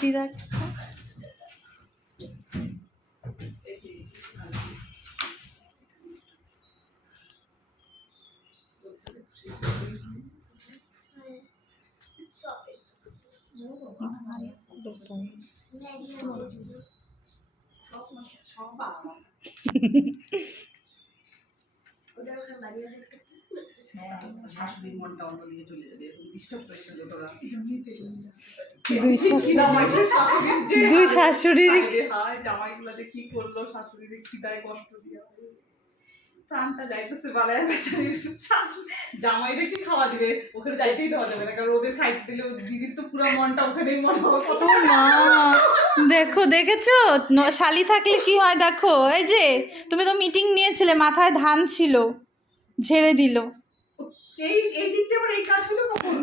দিদা শাশুড়ির মনটা অন্যদিকে চলে যাবে, ডিস্টার্ব করিস না তোরা। দুই শাশুড়ির হায় জামাইগুলা যে কি করলো, শাশুড়ির খিদায় কষ্ট দিয়ে প্রাণটা যাইতেছে বালায় বেচারির। জামাইরে কি খাওয়া দিবে, ওখানে যাইতেই দেওয়া যাবে না, কারণ ওদের খাইতে দিলে দিদির তো পুরো মনটা ওখানেই মনে হবে। ও মা, দেখো দেখেছো শালি থাকলে কি হয় দেখো। এই যে তুমি তো মিটিং নিয়েছিলে, মাথায় ধান ছিল, ঝেড়ে দিল। এই এই দিকটা আবার এই কাজ হলো কখন?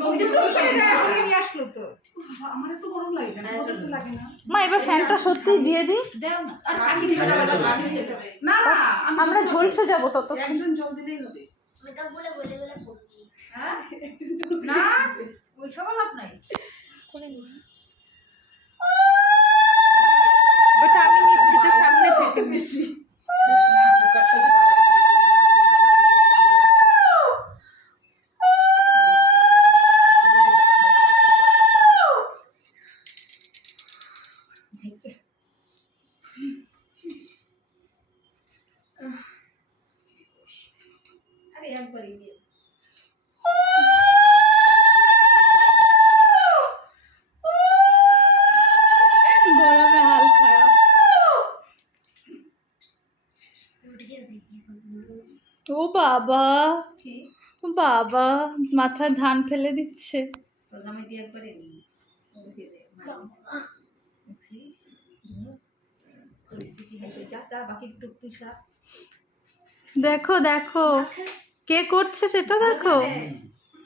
আসলো তো আমার তো গরম লাগে না, ওদের তো লাগে না। মা এবার ফ্যানটা সত্যি দিয়ে দিই। দাও না, আর বাকি দিবে না, বাকি দিবে যাবে। না না, আমরা ঝলসে যাবো তত। একজন জল দিলেই হবে। মেকআপ বলে বলে বলে করবি। হ্যাঁ না, ওই সব লাভ নাই। ওটা আমি নিচ্ছি তো সামনে থেকে। বেশি আরে একবারই দিয়ে গরমে হাল খারাপ। ও বাবা, কি বাবা মাথায় ধান ফেলে দিচ্ছে। তোর জামাই দিয়ে একবারই নিই পরিস্থিতি হয়েছে। যা যা বাকি টুক তুই সারা দেখো দেখো কে করছে সেটা দেখো।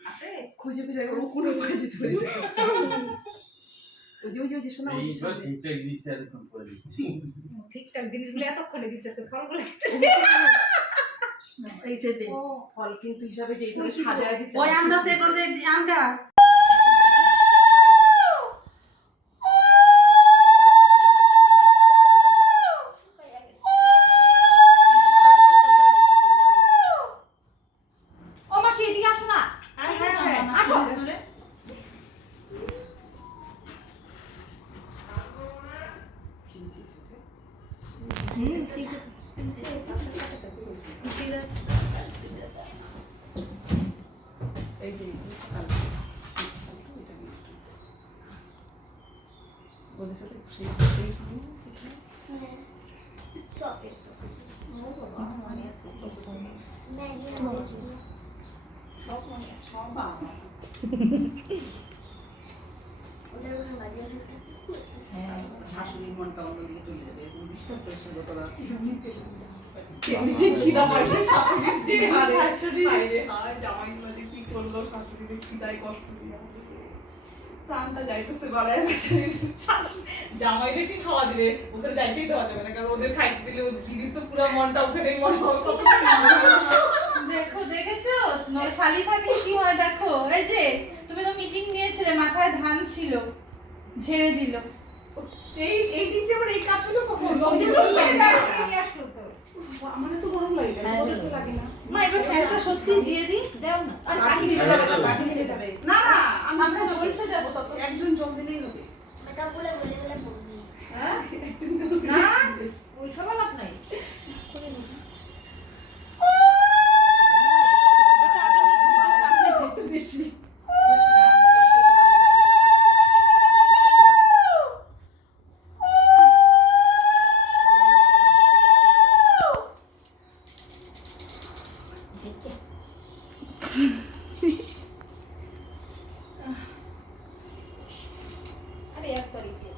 আছে খুঁজে খুঁজে ও কোনো করে দিতে পারে। ওই যে ওই যে শোনা এইবার ঠিকঠাক জিনিস এরকম করে দিচ্ছি। ঠিকঠাক জিনিসগুলো এতক্ষণে দিতেছে, ফলগুলো এই যে দে ফল কিন্তু হিসাবে যেইভাবে সাজায় দিতে ওই আন্দাজে করে যে আনটা ও মাসি এদিকে আসো না। হ্যাঁ হ্যাঁ হ্যাঁ আসো। এই যে ওদের সাথে সেই চপের তো ম্যাগি সব মনে আছে, সব বাবা। ওদের ওখানে বাজিয়ে হ্যাঁ শাশুড়ির মনটা অন্যদিকে চলে যাবে, ডিস্টার্ব করিস না তোরা। এমনিতে খিদা পাচ্ছে শাশুড়ির যে শাশুড়ি হায় জামাইগুলা যে কি করলো, শাশুড়ির খিদায় কষ্ট দিয়ে প্রাণটা যাইতেছে বালায় বেচারির। জামাইরে কি খাওয়া দিবে, ওখানে যাইতেই দেওয়া যাবে না, কারণ ওদের খাইতে দিলে দিদির তো পুরো মনটা ওখানেই মনে হবে। দেখো দেখেছো শালি থাকলে কি হয় দেখো। এই যে তুমি তো মিটিং নিয়েছিলে, মাথায় ধান ছিল, ঝেড়ে দিল। এই এই দিকটা আবার এই কাজ হলো কখন? আসলো তো আমার তো গরম লাগে না, ওদের তো লাগে না। মা এবার ফ্যানটা সত্যি দিয়ে দিই। দাও না, আর বাকি দিবে যাবে, বাকি দিবে যাবে। না না, আমরা ঝলসে যাবো তত। একজন জল দিলেই হবে। মেকআপ বলে বলে বলে করবি। হ্যাঁ না, ওই সব লাভ নাই। ওটা আমি নিচ্ছি তো সামনে থেকে। বেশি আরে একবারই দিয়ে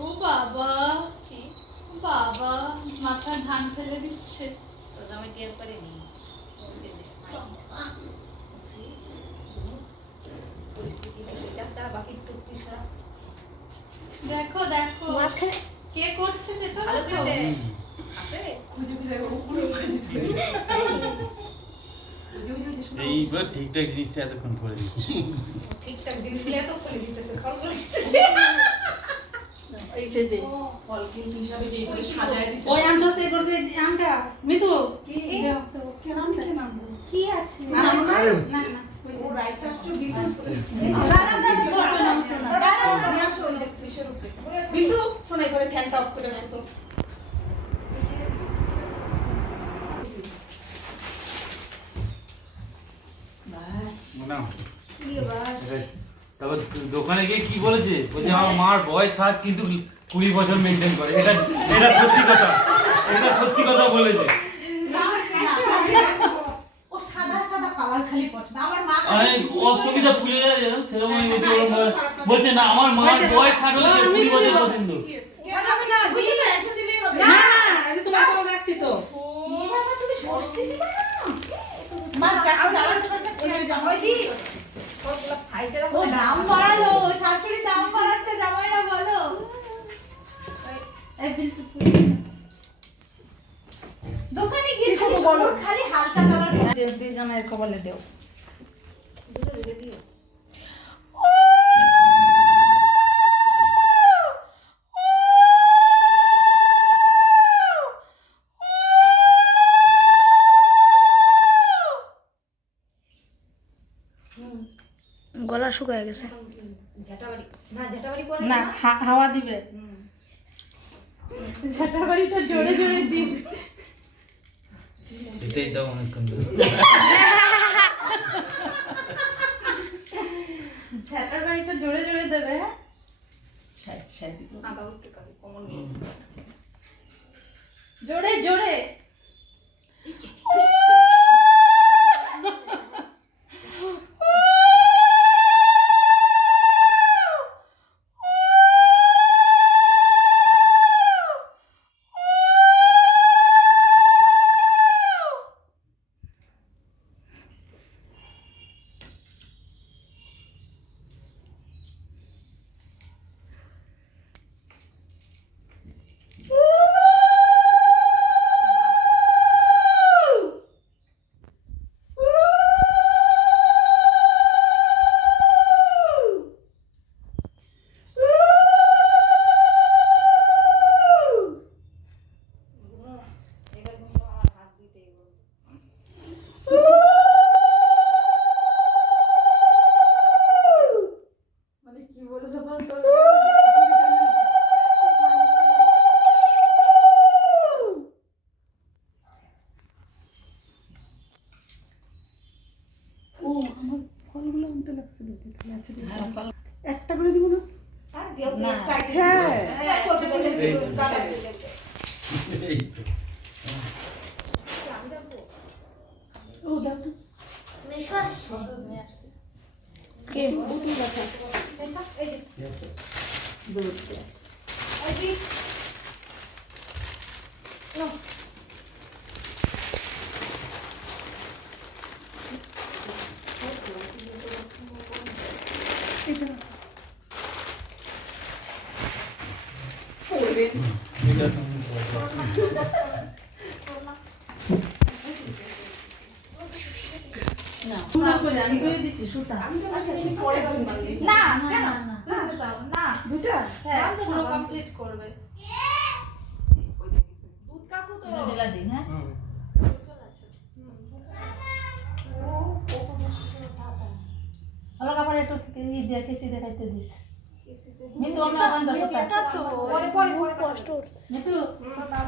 ও বাবা, বাবা মাথায় ধান ফেলে দিচ্ছে। তোর জামাই দিয়ে একবারই নিই পরিস্থিতি হয়েছে। যা যা বাকি টুক তুই সারা দেখো দেখো মাঝখানে কে কে করছে সেটা ভালো করে দে। হুম। আছে? খুঁজে খুঁজে দেখো, পুরো বাড়ি দিতে খুঁজে খুঁজে শোনা এইবার ঠিকঠাক জিনিসটা এতক্ষণ করে দিচ্ছি ঠিকঠাক জিনিসগুলো এত করে দিতেছে, ফলগুলো দিতেছে। এই যে দে ফল কিন্তু হিসাবে যে এগুলো সাজায় দিতে ওই আনছো সে করতে আমটা মিতু কি কেন আমি কেন আনবো? কি আছে ও রাইট আসছো বিটু নিয়ে আসো ওই যে স্পেশাল উপরে বিটু শোনাই করে ফ্যানটা অফ করে আসো তো না তারপর দোকানে গিয়ে কি বলেছে বলছে আমার মার বয়স 7 কিন্তু 20 বছর মেনটেন করে এটা এটা সত্যি কথা এটা সত্যি কথা বলেছে ও সাদা সাদা কালার খালি পছন্দ আমার মা আমি অষ্টমীটা ভুলে যায় যেন সেরকম আমি বলছে না আমার মার বয়স 7 হলে 20 বছর পর্যন্ত কেন হবে না? দিই। একটু দিলেই হবে না এই যে তোমার পাও রাখছি তো বাবা তুমি ষষ্ঠী দিবা না মা কাছে কালার ছোটটা ছেড়ে দাও ওই দি। ফলগুলো সাইডে রাখো। ও দাম বাড়ালো শাশুড়ি দাম বাড়াচ্ছে জামাইরা বলো এই বিল তো দোকানে গিয়ে খালি বলো খালি হালকা কালার দেও দুই জামাইয়ের কবলে দেও দুটো দিকে দিও। গলা শুকায় গেছে ঝাঁটাবাড়ি। না, ঝাঁটাবাড়ি করে না হাওয়া দিবে ঝাঁটা বাড়িটা জোরে জোরে দিন এটাই দাও অনেকক্ষণ ধরে ঝাঁটার বাড়িটা জোরে জোরে দেবে হ্যাঁ সাইড সাইড আঁকা উঠতে কাকে কমন নেই। জোরে জোরে এবার কিন্তু আমার হাত দুইটাই বড়। মানে কি বলছো বলতো ও আমার ফলগুলো আনতে লাগছে দেখতে তাহলে আছে একটা করে দিব না আর দিও তো না। একটা আইটেম। হ্যাঁ। হ্যাঁ, কত কত এই তো। কাটা দিলে। এই তো আমি যাবো। ও দাও তো বিশ্বাস কে বোতল রাখা এটা এই যে দুধ এই যে পড়বে এটা তুমি বলো। না তোমার করে আমি করে দিছি সুতা আমি তো আচ্ছা তুমি পরে দিন বাকি না না, কেন না, না। না দাও না দুটা হ্যাঁ পুরো কমপ্লিট করবে দুধ কাকু তো ঢেলা দিই হ্যাঁ হুম। আমার কাপড় একটু ই দিয়ে কেসি দেখাইতে দিস মিতু আমরা ওখান থেকে সুতা পরে পরে পরে কষ্ট মিতু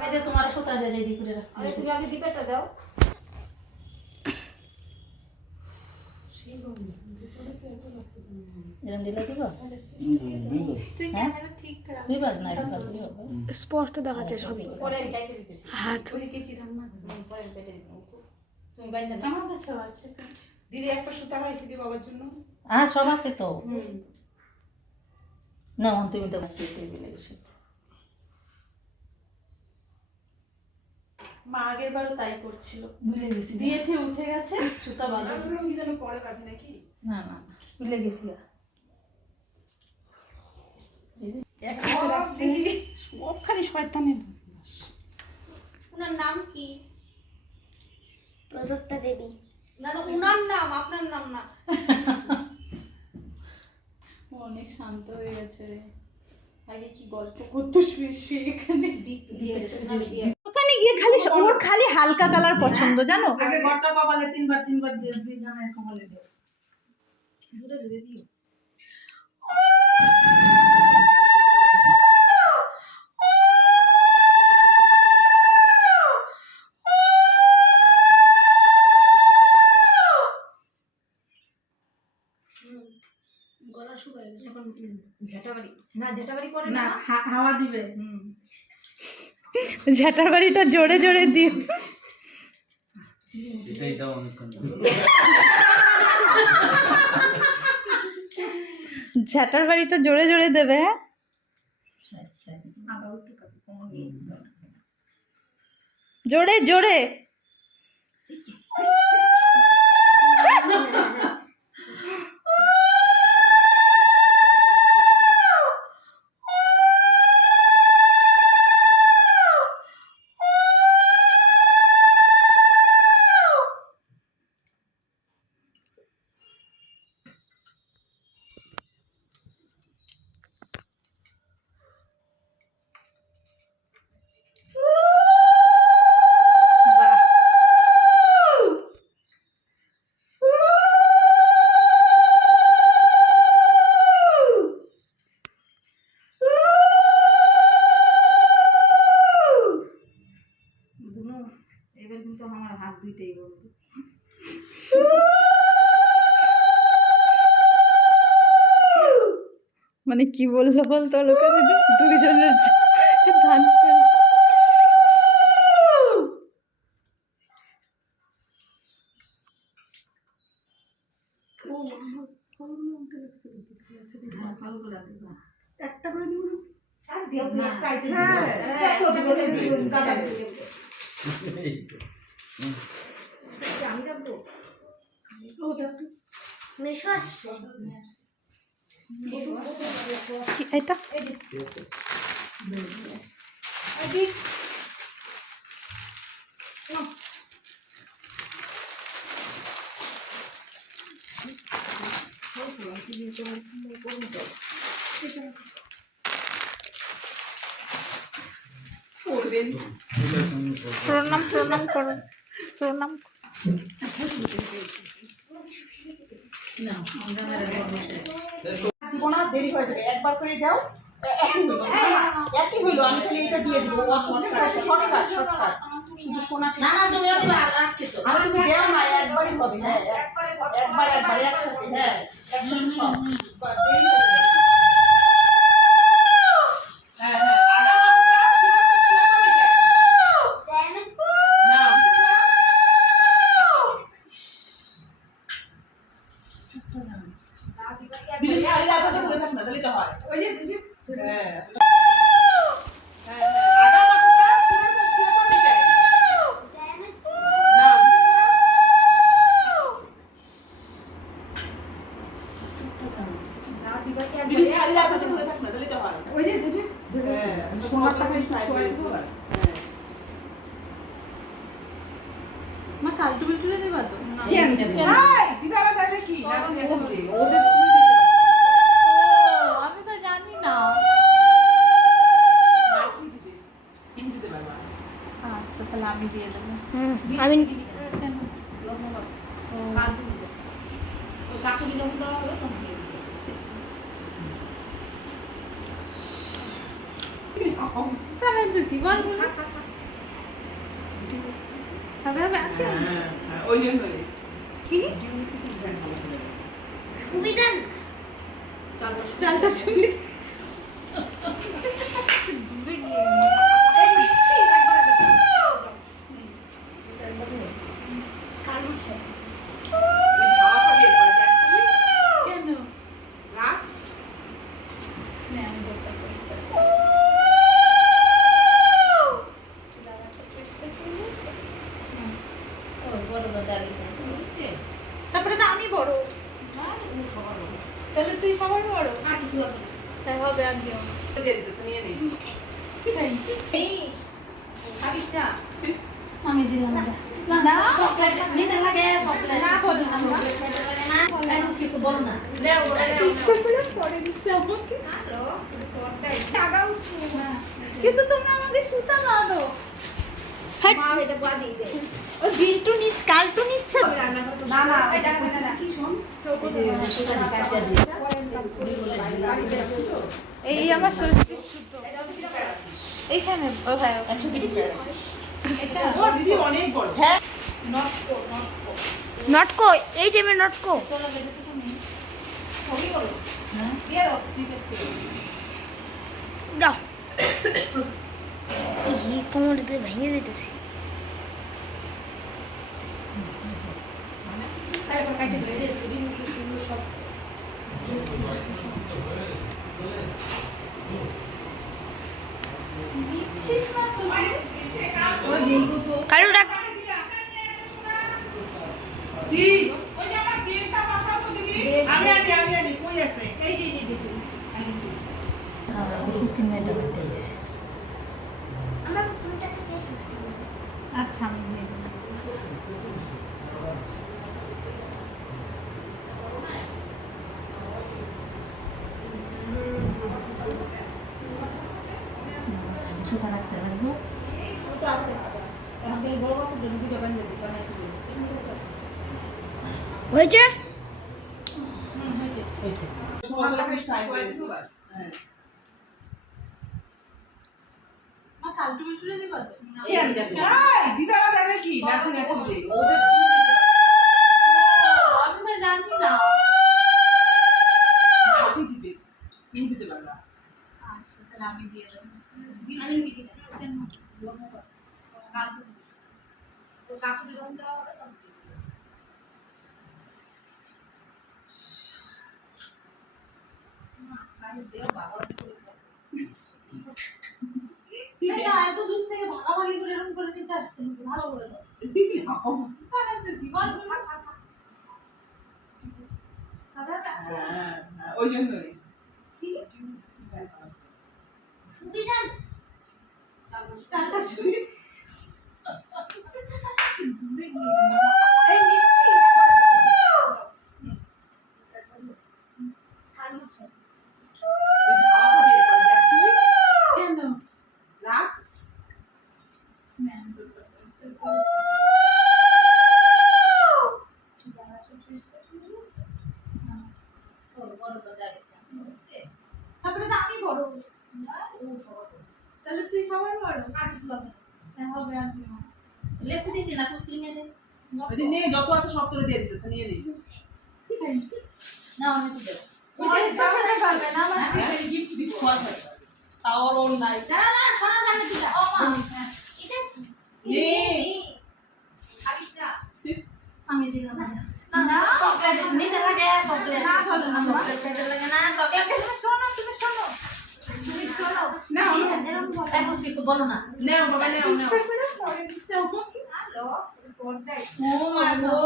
এই যে তোমার সুতা যে রেডি করে রাখছি আরে তুমি আগে দিপেটা দাও। এরকম ঢেলা দিব তুই হ্যাঁ? ক্যামেরা ঠিক রাখ দিবা না দিবা স্পষ্ট দেখাচ্ছে সবই পরে আমি কেটে দিতেছি। হাত ওই কেচি রান্না পরে আমি কেটে দিব। তুমি বাইন্দা না। আমার কাছেও আছে দিদি একটা সুতা রেখে দিই বাবার জন্য হ্যাঁ সব আছে তো হুম না তুমি তো আছে টেবিলে গেছে মা আগের বারও তাই করছিল ভুলে গেছি দিয়ে দিয়ে উঠে গেছে সুতা আমি বাঁধা ভাবলাম কি যেন পরে পাবি নাকি না না ভুলে গেছি এক হাতে রাখছি সব খালি শয়তানি। ওনার নাম কি? প্রদত্তা দেবী। না না, ওনার নাম, আপনার নাম না। ও অনেক শান্ত হয়ে গেছে রে। আগে কি গল্প করতো শুয়ে শুয়ে এখানে। ওখানে গিয়ে খালি ওর খালি হালকা কালার পছন্দ জানো। আগে ঘরটা কপালে তিনবার তিনবার দিয়ে দুই জামাই কপালে দিও। দূরে দূরে দিও। গলা শুকায় গেছে এখন ঝাঁটাবাড়ি না, ঝাঁটাবাড়ি করে না, হাওয়া দিবে। ঝাঁটার বাড়িটা জোরে জোরে দিও। এটাই দাও অনেকক্ষণ। ঝাঁটার বাড়িটা জোরে জোরে দেবে। হ্যাঁ জোরে জোরে। দুনো এবার কিন্তু আমার হাত দুইটাই বন্ধ। মানে কি বললো বলতো লোকে দুজনের ধান একটা করে দিব না? আর দিও তুই একটা আইটেম হ্যাঁ। তো দিও দাদা দিও। আমি রাখবো। ও দেখো মেশো আসছে। এটা এদিক করবেন। প্রণাম প্রণাম করো প্রণাম। না আমরা দিব না, দেরি হয়ে যাবে। একবার করে দাও। একই হইলো, একই হইলো। আমি খালি এটা দিয়ে দিব। Shortcut shortcut. শুধু শোনা না না, তুমি আসছে তো। আরে তুমি দেও না, একবারই হবে। হ্যাঁ একবার একসাথে। হ্যাঁ একসাথে সব। দেরি হয়ে যাবে। হ্যাঁ হ্যাঁ আগা মাথাটা পুরো শুয়ে পড়ে যায়। না দিদি শাড়ি লাগাতে ধরে থাক না, তাহলে তো হয়। ওই যে বুঝি। হ্যাঁ হ্যাঁ আগা মাথাটা পুরো শুয়ে পড়ে যায়। না দিদি শাড়ি লাগাতে ধরে থাক না, তাহলে তো হয়। ওই যে বুঝি। হ্যাঁ শোনাটা বেশ শুয়ে হ্যাঁ মা কালটু বিলটুরে দেবা তো? দিদারা দেয় নাকি? ওদের আমি তো জানি না। নার্সি দিবে। হিন্দি দিতে পারবা। আচ্ছা তাহলে আমি দিয়ে দেবো। আমি কেন? কাকু দিলে দেওয়া হবে তখন দিয়ে দিবে। তাহলে তো কি বলবো না? হবে হবে আছে হ্যাঁ হ্যাঁ ওই জন্যই। কি অভিধান চালটা শুনলি দূরে গিয়ে খাওয়া খাবি একবার দেখ তুই। কেন না না আমি বলতে পারছি বড় দাঁড়িয়ে বুঝছে। তারপরে তো আমি বড়। তাহলে তুই সবার বড়। আর কিছু হবে না। তাই হবে আর দিও না। দিয়ে দিতেছে, নিয়ে নেই। এই খাবিস না আমি দিলাম না না চকলেট নিতে লাগে চকলেট না বলো না এই মুসকি তো বলো না নাও ওটা নাও পরে দিচ্ছে আমাকে আলো তোরটাই টাকা উঠু কিন্তু তোমরা আমাকে সুতা না দাও মা এটা বাদ দিয়ে দে ওই বিল্টু নিচ কালটু নিচ্ছে আমি রান্না করতে না না এই টাকা দে না কি শোন এই আমার ষষ্ঠীর সুতো এইখানে ও ভাই এটা ও দিদি অনেক বড় নটকো এই টাইমে নটকো ছবি বলো দিয়ে দাও রিকোয়েস্ট করে দাও এই কোমরটা ভেঙে দিতেছি তারপর কাটে বেরে সিলিং দিয়ে শুরু সব দিচ্ছিস না তো কালু ডাক ওই যে আমার কেকটা পাঠাও তো দিদি আমি আনি কই আছে এই যে মুসকি মেয়েটা করতে দিছে আমরা তুমি টাকা দিয়ে শুরু আচ্ছা আমি দিয়ে দিচ্ছি সুতা রাখতে লাগবে তো আছে এখন এই বড় কাপড় জন্য দুটো বানিয়ে দিই বানাই দিই হয়েছে হয়েছে এই যে সময়টা বেশ টাইম হয়েছে বাস হ্যাঁ মা কালটু বিল্টুরে দিবা তো এই আমি জানি দিদারা জানে কি নাতি নাতি যে ওদের আমি না জানি না নাসি দিবে তুমি দিতে পারবা আচ্ছা তাহলে আমি দিয়ে দেবো আমি দিই না কাপড় তো কাপড় রংটা না এত দূর থেকে ভাগাভাগি করে এরকম করে নিতে আসছে নাকি? ভালো করে দাও তার কাছে দিবা হ্যাঁ ওই জন্যই বিধান চারটা শুয়ে দূরে গিয়ে এই নিচ্ছি ওই ধাওয়া খাবে এবার দেখ তুই কেন রাখ ম্যাম তারপরে তো আমি বড় তাহলে তুই সবাই বড় আনিস হবে হবে আমি লেসু দিছি না মুসকি মেয়ে ওই যে নে যত আছে সব তোরে দিয়ে দিতেছে নিয়ে নে না আমি তো দেব ওই যে জামাটা পাবে না আমার গিফট দিব তাওর ওর নাই দাঁড়া সোনা সামনে দিলা ও মা এটা কি? নে খাবিস না আমি দিলাম না না চকলেট নিতে লাগে চকলেট না বলো না চকলেট খেতে লাগে না চকলেট তুমি শোনো তুমি শোনো তুমি শোনো না এই মুসকি তো বলো না নাও বাবা নাও নাও ইচ্ছা করে পরে দিচ্ছে আমাকে আলো তোরটাই ও মা গো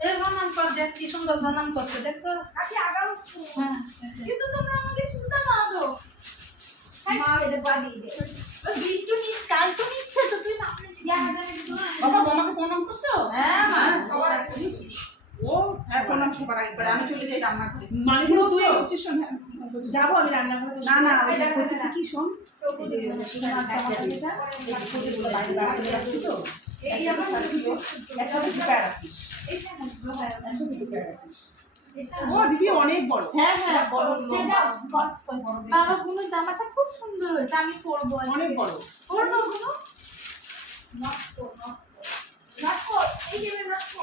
এ প্রণাম কর দেখ কি সুন্দর প্রণাম করতে দেখছো কাকি আগাও হ্যাঁ কিন্তু তোমরা আমাকে শুনতে না দো মা এটা বাদ দিয়ে দে ওই বিল্টু নিচ কালটু নিচ্ছে তো তুই সামনে থেকে বাবা মামাকে প্রণাম করছো হ্যাঁ মা সবার আগে ও হ্যাঁ প্রণাম সবার আগে করে আমি চলে যাই রান্না করে মানে তুই হচ্ছিস শোন যাবো আমি রান্না করে না না এটা করতেছি কি শোন তো এই যে সোনার কাপড় দিয়ে এই ছোটগুলো বাইরে বার করে রাখছি তো এই একসাথে ছাড়ছিল একসাথে ঢুকায় রাখিস এইটা না একসাথে ঢুকায় রাখিস ও দিদি অনেক বড় হ্যাঁ হ্যাঁ বড় বাবা কোনো জামাটা খুব সুন্দর হয়েছে আমি পরবো অনেক বড় পরবো কোনো নকো এই যে নকো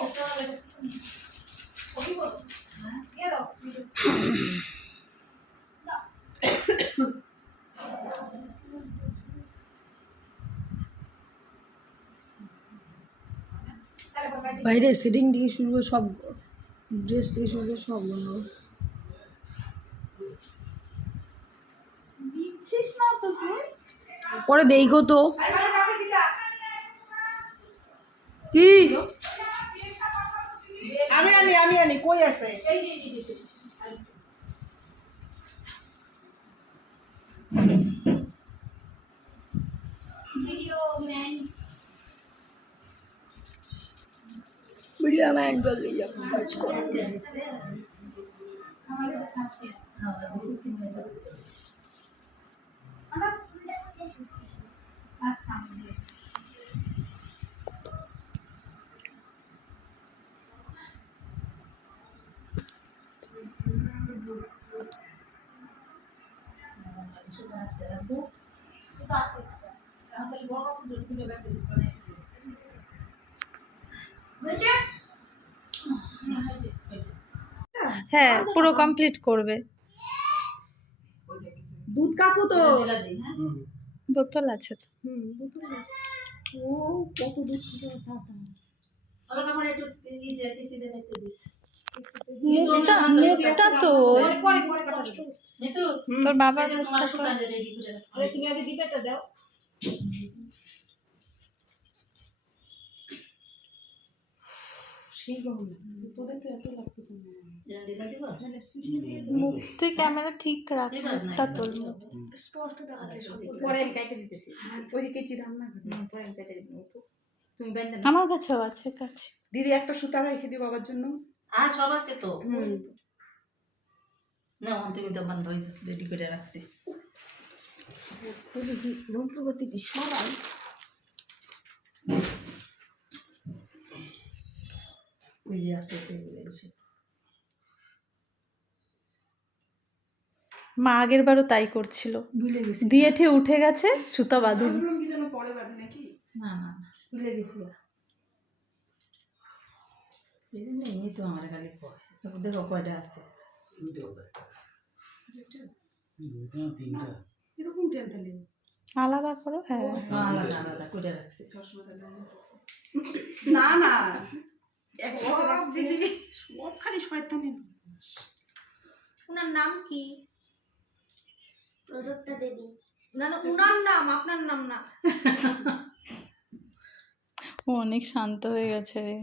ছবি বলো হ্যাঁ দিয়ে দাও তারপর কাটি বাইরে সেটিং থেকে শুরু করে সব ড্রেস থেকে শুরু করে সব বন্ধ দিচ্ছিস না তো তুই পরে দেখো তো আরে কাকে দিলা কি আমি আনি কই আছে এই যে জানা অ্যাঙ্গেল নিয়ে কাজ করে। আমার প্রথমটাকে কে শুনছে? আচ্ছা হয়েছে? হ্যাঁ পুরো কমপ্লিট করবে। দুধ কাকু তো বোতল আছে তো। ও কত দুধ থেকে ওর কাপড়ে একটু কেসি দেখাইতে দিস। মুখটা তো পরে কাটা যাবে। মিতু তোর বাবার এই যে তোমার সুতা রেডি করে রাখছি। আরে তুমি আগে দিবেটা দাও। সেই গরম লাগছে তোদের তো এত লাগতেছে না এটা ঢিলা দিবা? মুখ তুই ক্যামেরা ঠিক রাখ, মুখটা তোর। স্পষ্ট দেখা যায় সব পরে আমি কাটে দিতেছি। ওই যে কেচি রান্না করে পরে আমি কাটে দিব। তুমি বাইন্দা আমার কাছেও আছে কাছে। দিদি একটা সুতা রেখে দিই বাবার জন্য আর সব আছে তো। না তুমি তো বন্ধ হয়ে যাবে, রেডি করে রাখছি। যন্ত্রপাতি কি সবাই ওই যে আছে টেবিলে এসে। মা আগের বারও তাই করছিল, ভুলে গেছি। দিয়ে ঠিয়ে উঠে গেছে, সুতা বাঁধেনি। ভাবলাম কি যেন পরে বাঁধে নাকি না না ভুলে গেছি। এই জন্য এমনি তো আমার খালি কয় তো দেখো কয়টা আছে। এরকম কেন তাহলে আলাদা করো। হ্যাঁ আলাদা আলাদা করে রাখছি। না না একসাথে রাখছি সব খালি শয়তানি ওনার নাম কি? প্রদত্তা দেবী। না না ওনার নাম, আপনার নাম না। ও অনেক শান্ত হয়ে গেছে রে।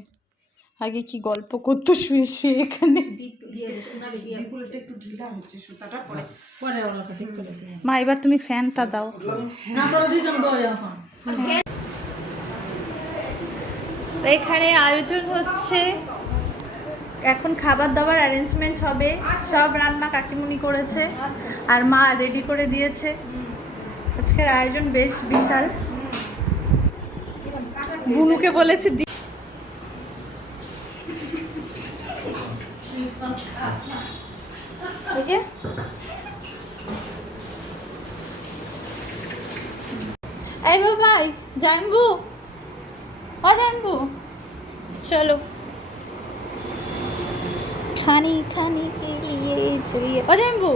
আগে কি গল্প করতো শুয়ে শুয়ে এখানে। দীপ দিয়ে সোনালি দিয়ে বিপুলটা একটু ঢিলা হচ্ছে সুতাটা পরে পরে ওগুলো ঠিক করে দিই। মা এবার তুমি ফ্যানটা দাও। না তোরা দুজন বয় এখন। এখানে আয়োজন হচ্ছে, এখন খাবার দাবার অ্যারেঞ্জমেন্ট হবে, সব রান্না কাকিমুনি করেছে আর মা রেডি করে দিয়েছে। আজকের আয়োজন বেশ বিশাল। বুনুকে বলেছে ওই যে এই ভাই জানবু, ও জানবু চলো खाने खाने के लिए चलिए, ओ जम्बू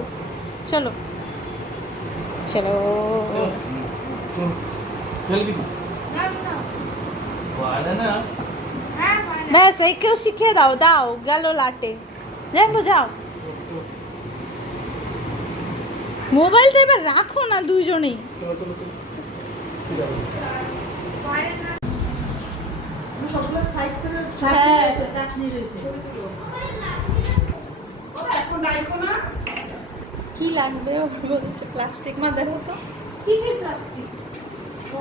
चलो चलो। बस एक শিখিয়ে দাও, দাও গেল লাটে। জম্বু যাও, মোবাইলটা এবার রাখো না দুজনেই। সবগুলো সাইড করে হ্যাঁ চাটনি রয়েছে। এখন রাখো না কি লাগবে ও বলছে প্লাস্টিক। মা দেখো তো কিসের প্লাস্টিক?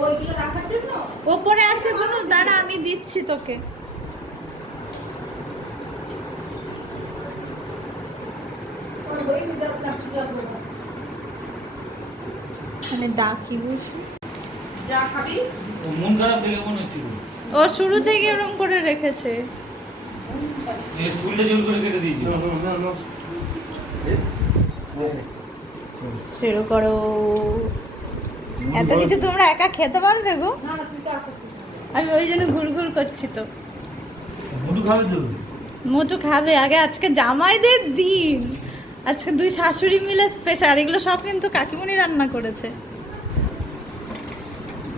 ওইগুলো রাখার জন্য? ওপরে আছে কোনো, দাঁড়া আমি দিচ্ছি তোকে। ওর হয়ে গেছে প্লাস্টিক রাখবো না। মানে ডাকি বুঝি। যা খাবি ও মন খারাপ দেখে মনে হচ্ছে ও শুরু থেকে এরকম করে রেখেছে। এই স্কুলটা জোর করে কেটে দিয়েছি। শুরু করো। এত কিছু তোমরা একা খেতে পারবে গো? না না তুই তো আসো। আমি ওই জন্য ঘুরঘুর করছি তো। মুটু খাবে তো? মোটু খাবে আগে, আজকে জামাইদের দিন, আজকে দুই শাশুড়ি মিলে স্পেশাল। এগুলো সব কিন্তু কাকিমুনি রান্না করেছে,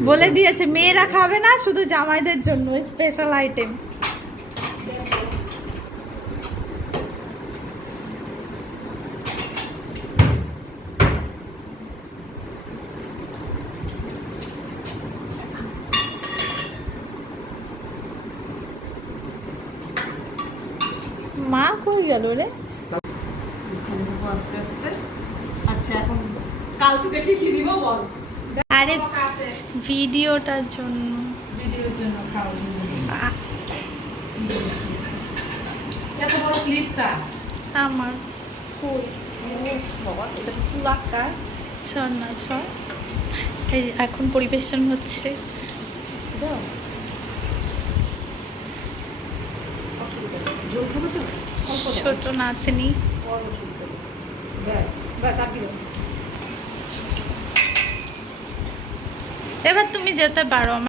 বলে দিয়েছে মেয়েরা খাবে না, শুধু জামাইদের জন্য স্পেশাল আইটেম। মা কই গেল রে? আস্তে আস্তে। আচ্ছা এখন কালকে দেখি কি দিব বল। আরে ভিডিওটার জন্য। ভিডিওর জন্য খাওয়া। আহ, ক্লিপটা আমার কই বাবা এটা তো চুল আটকা ছড় না ছড়। এই যে এখন পরিবেশন হচ্ছে। দাও জল খাবে তো অল্প দাও। ছোট নাতনি। অল্প শুনতে হবে। ব্যাস ব্যাস আর কি দাও? এবার তুমি যেতে পারো।